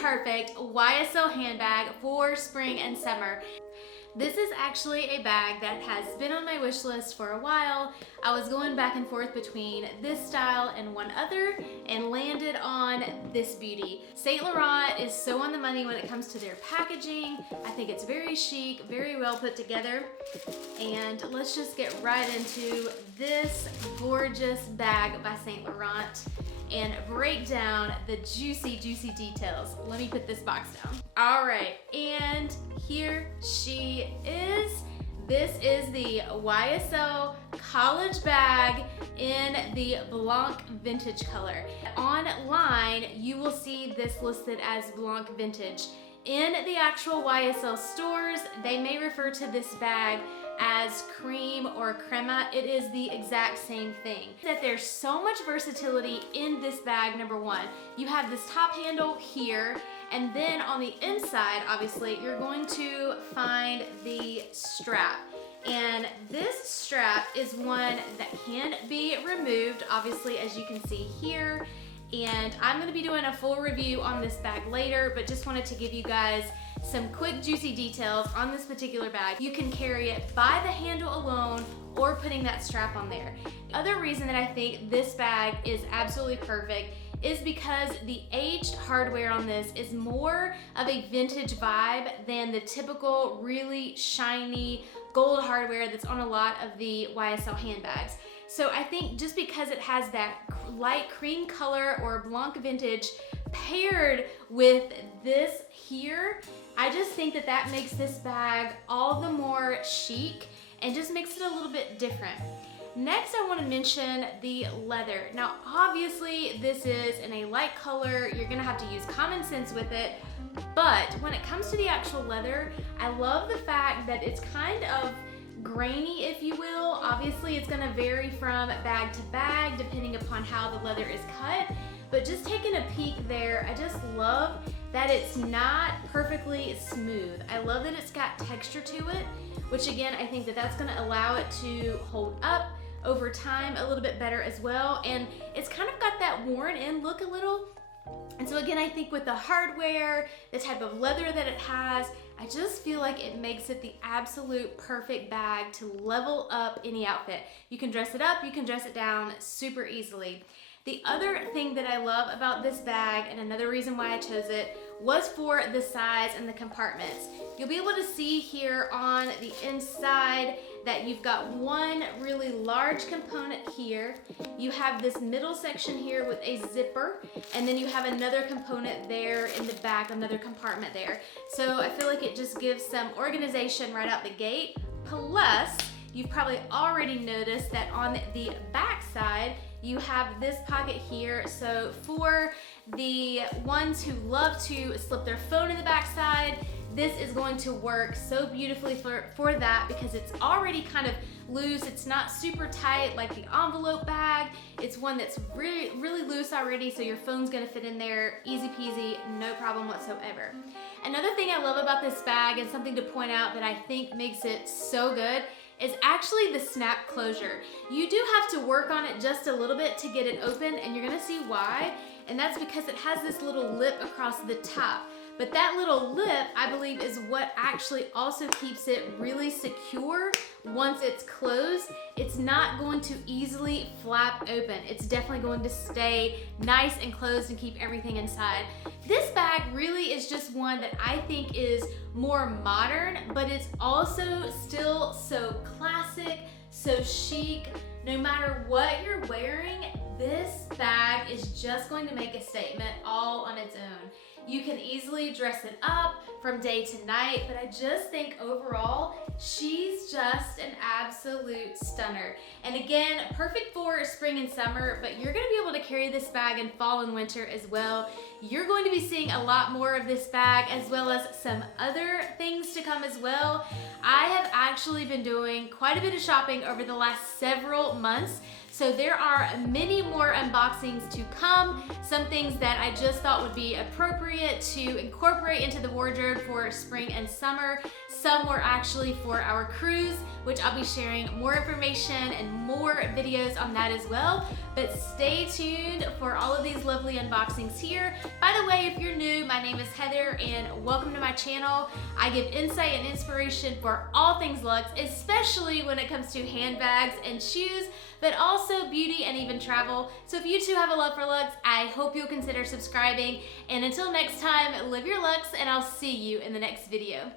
perfect YSL handbag for spring and summer. This is actually a bag that has been on my wish list for a while. I was going back and forth between this style and one other and landed on this beauty. Saint Laurent is so on the money when it comes to their packaging. I think it's very chic, very well put together. And let's just get right into this gorgeous bag by Saint Laurent and break down the juicy details. Let me put this box down. All right, and here she is. This is the YSL college bag in the Blanc vintage color. Online, you will see this listed as Blanc vintage. In the actual YSL stores, they may refer to this bag as cream or crema. It is the exact same thing. That there's so much versatility in this bag. Number one, you have this top handle here, and then on the inside, obviously, you're going to find the strap. And this strap is one that can be removed, obviously, as you can see here. And I'm gonna be doing a full review on this bag later, but just wanted to give you guys some quick juicy details on this particular bag. You can carry it by the handle alone or putting that strap on there. The other reason that I think this bag is absolutely perfect is because the aged hardware on this is more of a vintage vibe than the typical really shiny gold hardware that's on a lot of the YSL handbags. So I think just because it has that light cream color or Blanc vintage paired with this here, I just think that that makes this bag all the more chic and just makes it a little bit different. Next, I want to mention the leather. Now, obviously, this is in a light color. You're gonna have to use common sense with it. But when it comes to the actual leather, I love the fact that it's kind of grainy, if you will. Obviously, it's gonna vary from bag to bag depending upon how the leather is cut. But just taking a peek there, I just love that it's not perfectly smooth. I love that it's got texture to it, which again, I think that that's gonna allow it to hold up over time a little bit better as well. And it's kind of got that worn in look a little. And so again, I think with the hardware, the type of leather that it has, I just feel like it makes it the absolute perfect bag to level up any outfit. You can dress it up, you can dress it down super easily. The other thing that I love about this bag, and another reason why I chose it, was for the size and the compartments. You'll be able to see here on the inside that you've got one really large component here. You have this middle section here with a zipper, and then you have another component there in the back, another compartment there. So I feel like it just gives some organization right out the gate. Plus, you've probably already noticed that on the back side, you have this pocket here. So for the ones who love to slip their phone in the back side, this is going to work so beautifully for that because it's already kind of loose. It's not super tight like the envelope bag. It's one that's really loose already, so your phone's gonna fit in there easy peasy, no problem whatsoever. Another thing I love about this bag, and something to point out that I think makes it so good, is actually the snap closure. You do have to work on it just a little bit to get it open, and you're gonna see why, and that's because it has this little lip across the top. But that little lip, I believe, is what actually also keeps it really secure once it's closed. It's not going to easily flap open. It's definitely going to stay nice and closed and keep everything inside. This bag really is just one that I think is more modern, but it's also still so classic, so chic. No matter what you're wearing, this bag is just going to make a statement all on its own. You can easily dress it up from day to night, but I just think overall, she's just an absolute stunner. And again, perfect for spring and summer, but you're gonna be able to carry this bag in fall and winter as well. You're going to be seeing a lot more of this bag as well as some other things to come as well. I have actually been doing quite a bit of shopping over the last several months, So there are many more unboxings to come, some things that I just thought would be appropriate to incorporate into the wardrobe for spring and summer. Some were actually for our cruise, which I'll be sharing more information and more videos on that as well. But stay tuned for all of these lovely unboxings here. By the way, if you're new, my name is Heather and welcome to my channel. I give insight and inspiration for all things Luxe, especially when it comes to handbags and shoes, but also beauty and even travel. So if you too have a love for Luxe, I hope you'll consider subscribing. And until next time, live your Luxe, and I'll see you in the next video.